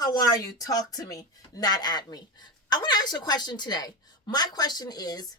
How are you? Talk to me, not at me. I want to ask you a question today. My question is,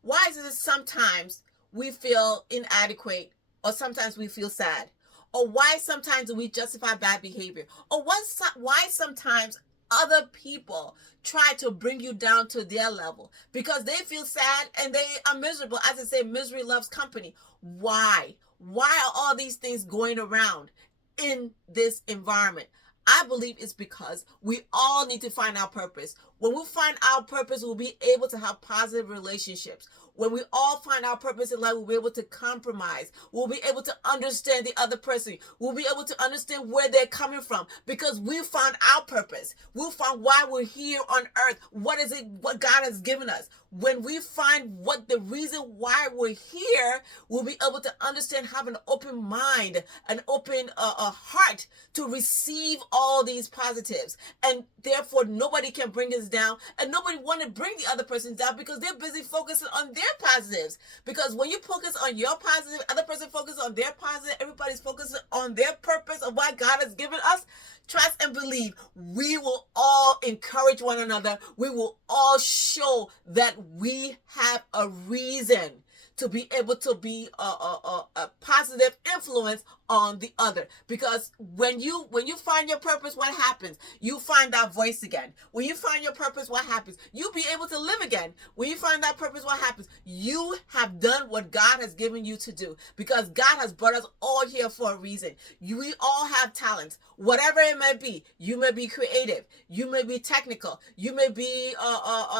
why is it that sometimes we feel inadequate, or sometimes we feel sad? Or why sometimes do we justify bad behavior? Or why sometimes other people try to bring you down to their level because they feel sad and they are miserable? As I say, misery loves company. Why? Why are all these things going around in this environment? I believe it's because we all need to find our purpose. When we find our purpose, we'll be able to have positive relationships. When we all find our purpose in life, we'll be able to compromise. We'll be able to understand the other person. We'll be able to understand where they're coming from because we found our purpose. We'll find why we're here on earth. What is it, what God has given us? When we find what the reason why we're here, we'll be able to understand, have an open mind, an open a heart to receive all these positives. And therefore, nobody can bring us down, and nobody want to bring the other person down because they're busy focusing on their positives. Because when you focus on your positive, other person focuses on their positive, everybody's focusing on their purpose of what God has given us. Trust and believe, we will all encourage one another. We will all show that we have a reason to be able to be a positive influence on the other. Because when you find your purpose, what happens? You find that voice again. When you find your purpose, what happens? You'll be able to live again. When you find that purpose, what happens? You have done what God has given you to do, because God has brought us all here for a reason. We all have talents, whatever it may be. You may be creative, you may be technical, you may be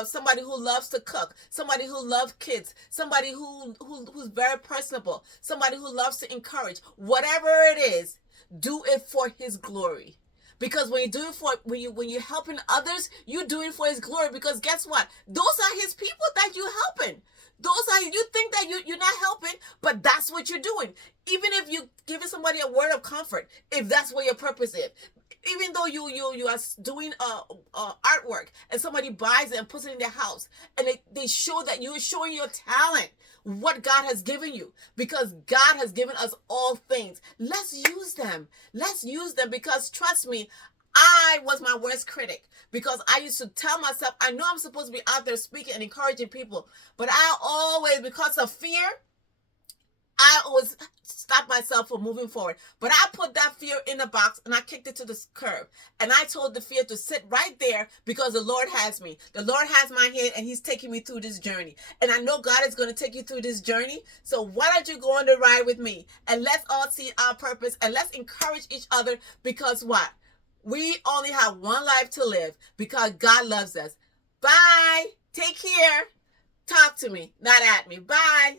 somebody who loves to cook, somebody who loves kids, somebody who's very personable, somebody who loves to encourage. Whatever it is, do it for His glory. Because when you do it for when you're helping others, you're doing it for His glory. Because guess what? Those are His people that you're helping. You think that you're not helping, but that's what you're doing. Even if you giving somebody a word of comfort, if that's what your purpose is. Even though you are doing artwork and somebody buys it and puts it in their house, and they show that you're showing your talent, what God has given you, because God has given us all things. Let's use them. Let's use them, because trust me, I was my worst critic, because I used to tell myself, I know I'm supposed to be out there speaking and encouraging people, but I always, because of fear, I always stop myself from moving forward. But I put that fear in a box and I kicked it to the curb. And I told the fear to sit right there, because the Lord has me. The Lord has my hand, and He's taking me through this journey. And I know God is going to take you through this journey. So why don't you go on the ride with me? And let's all see our purpose, and let's encourage each other, because what? We only have one life to live, because God loves us. Bye. Take care. Talk to me, not at me. Bye.